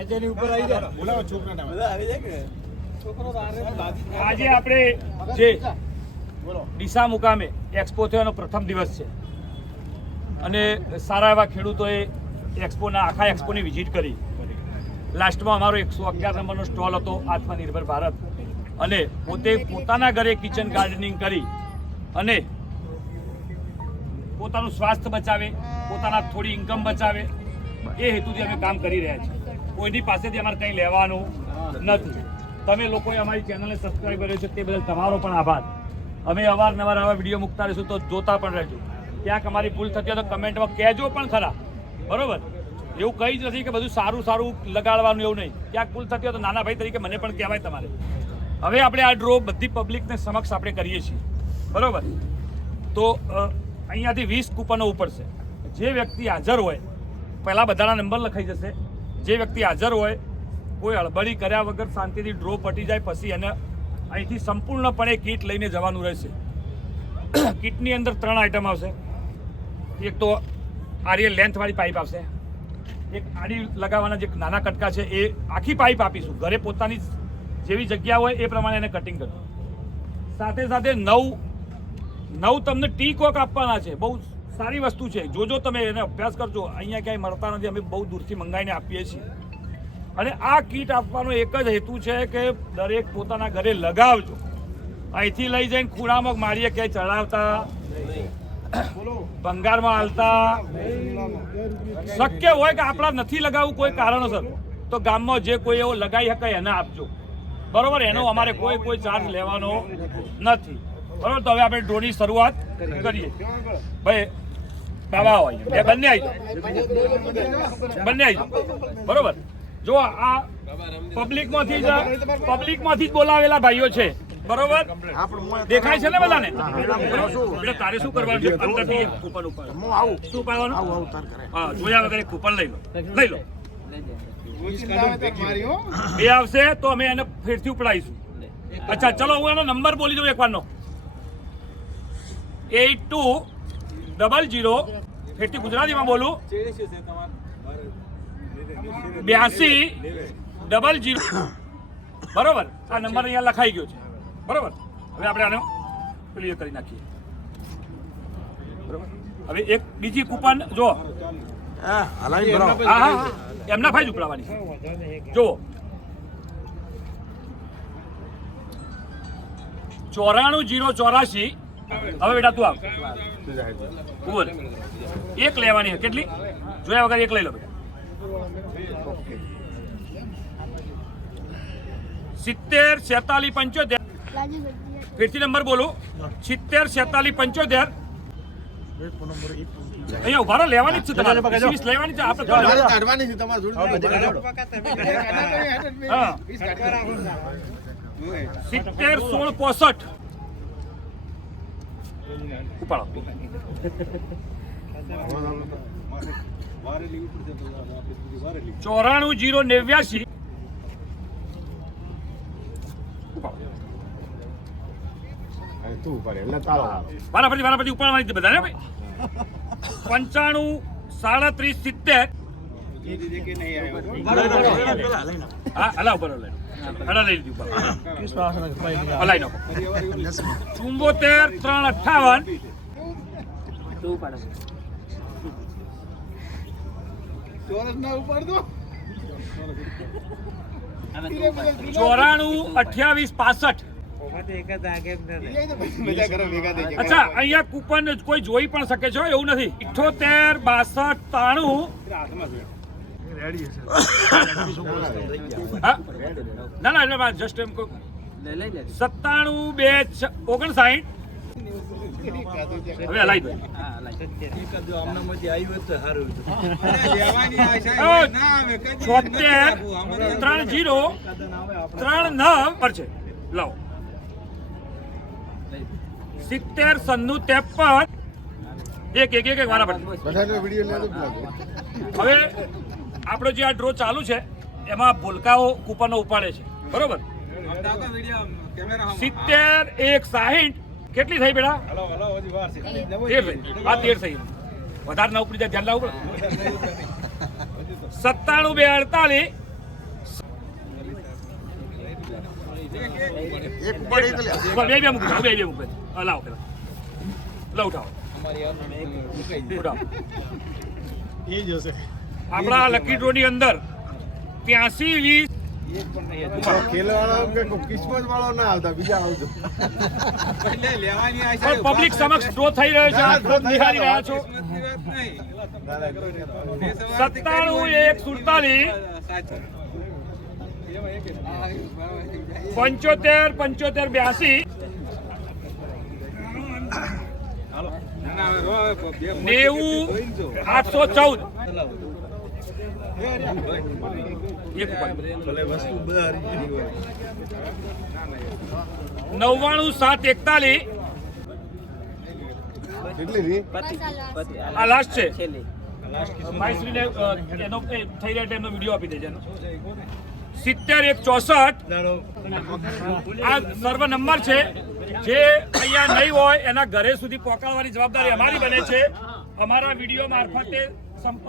આજે આપણે જે ડીસા મુકામે એક્સપો થયાનો પ્રથમ દિવસ છે અને સારા એવા ખેડૂતોએ એક્સપોના આખા એક્સપોની વિઝિટ કરી. લાસ્ટમાં અમારો 111 નંબરનો સ્ટોલ હતો આત્મનિર્ભર ભારત, અને પોતે પોતાના ઘરે કિચન ગાર્ડનિંગ કરી અને પોતાનું સ્વાસ્થ્ય બચાવે, પોતાના થોડી ઇન્કમ બચાવે, એ હેતુથી અમે કામ કરી રહ્યા છીએ. કોઈની પાસેથી અમારે કંઈ લેવાનું નથી. તમે લોકોએ અમારી ચેનલને સબસ્ક્રાઈબ કર્યો છે તે બદલ તમારો પણ આભાર. અમે અવારનવાર આવા વિડીયો મૂકતા રહીશું, તો જોતા પણ રહેજો. ક્યાંક અમારી ભૂલ થતી હોય તો કમેન્ટમાં કહેજો પણ ખરા, બરોબર? એવું કંઈ જ નથી કે બધું સારું સારું લગાડવાનું, એવું નહીં. ક્યાંક ભૂલ થતી હોય તો નાના ભાઈ તરીકે મને પણ કહેવાય તમારે. હવે આપણે આ ડ્રો બધી પબ્લિકને સમક્ષ આપણે કરીએ છીએ, બરોબર? તો અહીંયાથી 20 કૂપનો ઉપડશે. જે વ્યક્તિ હાજર હોય, પહેલાં બધાના નંબર લખાઈ જશે. જે વ્યક્તિ હાજર હોય, કોઈ હળબડી કર્યા વગર શાંતિથી ડ્રો પટી જાય પછી એને અહીંથી સંપૂર્ણપણે કીટ લઈને જવાનું રહેશે. કીટની અંદર 3 આઇટમ આવશે. એક તો આરી લેન્થવાળી પાઇપ આવશે, એક આડી લગાવવાના જે નાના કટકા છે એ આખી પાઇપ આપીશું. ઘરે પોતાની જેવી જગ્યા હોય એ પ્રમાણે એને કટિંગ કરજો. સાથે સાથે 9 તમને ટી કોક આપવાના છે. બહુ સારી વસ્તુ છે, જોજો તમે એને અભ્યાસ કરજો. અહીંયા ક્યાંય મળતા નથી, અમે બહુ દૂરથી મંગાવીને આપીએ છીએ. અને આ કીટ આપવાનો એક જ હેતુ છે કે દરેક પોતાના ઘરે લગાવજો. અહીંથી લઈ જઈને ખૂણામાં મારીએ ક્યાંય ચડાવતા, ભંગારમાં હાલતા. શક્ય હોય કે આપણા નથી લગાવવું કોઈ કારણોસર, તો ગામમાં જે કોઈ એવો લગાવી શકાય એને આપજો, બરોબર? એનો અમારે કોઈ ચાર્જ લેવાનો નથી, બરોબર? તો હવે આપણે ડ્રોની શરૂઆત કરીએ. ભાઈ બાબા હોય બંને આવી જાઓ, બરોબર? જો આ પબ્લિકમાંથી જ બોલાવેલા ભાઈઓ છે, બરોબર? દેખાય છે ને બધાને? એટલે તારે શું કરવાનું છે? અંદરથી કૂપન ઉપર શું પાડવાનું? હા, જોયા વગર કૂપન લઈ લો. બે આવશે તો અમે એને ફેરથી ઉપડાવીશું. અચ્છા, ચલો હું એનો નંબર બોલી દઉં એકવારનો. 8200 ફેરથી ગુજરાતીમાં બોલું 8200, બરોબર? આ નંબર અહીંયા લખાઈ ગયો છે, બરોબર? હવે આપણે આને ક્લિયર કરી નાખીએ, બરોબર? હવે એક બીજી કૂપન જો એમના ફાઇલ ઉપડાવવાની છે. જુઓ 94084. હવે બેટા તું આવ, બોલ. એક લેવાની છે. કેટલી? જોયા વગર એક લઈ લો બેટા. 70 46 75. ફરીથી નંબર બોલું 70 46 75. અહીંયા ઉભા રહો, લેવાની જ છે તમારે. લેવાની છે આપણે, કાઢવાની છે તમારે જોડે. 70 16 65. ઉપાડો. 94089. વારાફરતી ઉપાડવાની બધા ને ભાઈ. 95 37 70. હા, હલા ઉપર લઈ હલા લઈ લીધી ઉપર. હલાઈ નાખો. 74 358. તું ઉપાડે. 94 28 65. અચ્છા, અહીંયા કૂપન કોઈ જોઈ પણ શકે છે, એવું નથી. 78 62 93. ના જસ્ટ એમ 97 2 59. હવે હલાઈ દો. 30 39 પર છે. લાવો. 70 96 53. એક વારા પર. હવે આપણો જે આ ડ્રો ચાલુ છે એમાં ભૂલકાઓ કૂપનો ઉપાડે છે, બરોબર? 70 1 60. કેટલી થઈ બેટા? 13 થઈ. વધારે ના ઉપડી જાય, ધ્યાન લાવવું પડે. 97 2 48. એક પડી તો લે. બે મૂકો બે મૂકો લાવો પેલા લો ઉઠાવો ઉઠાવો એ જ હશે. આપણા લકી ડ્રો ની અંદર 83-20 ખેલવાળો કે કિસ્મત વાળો ના આવતા, બીજા આવજો. પબ્લિક સમક્ષ ડ્રો થઈ રહ્યો છે. આ ડ્રો નિહાળી રહ્યા છો. 97-1-47 75-85 90-814 99-7-41 કેટલી રી? આ લાસ્ટ છે. ભાઈશ્રીને એનો થઈ રહ્યા ટાઈમનો વિડીયો આપી દેજો. 70-1-64 આ સર્વ નંબર છે. જે અહીંયા નહીં હોય એના ઘરે સુધી પહોંચાડવાની જવાબદારી અમારી બને છે. અમારા વિડીયો મારફતે સંપૂર્ણ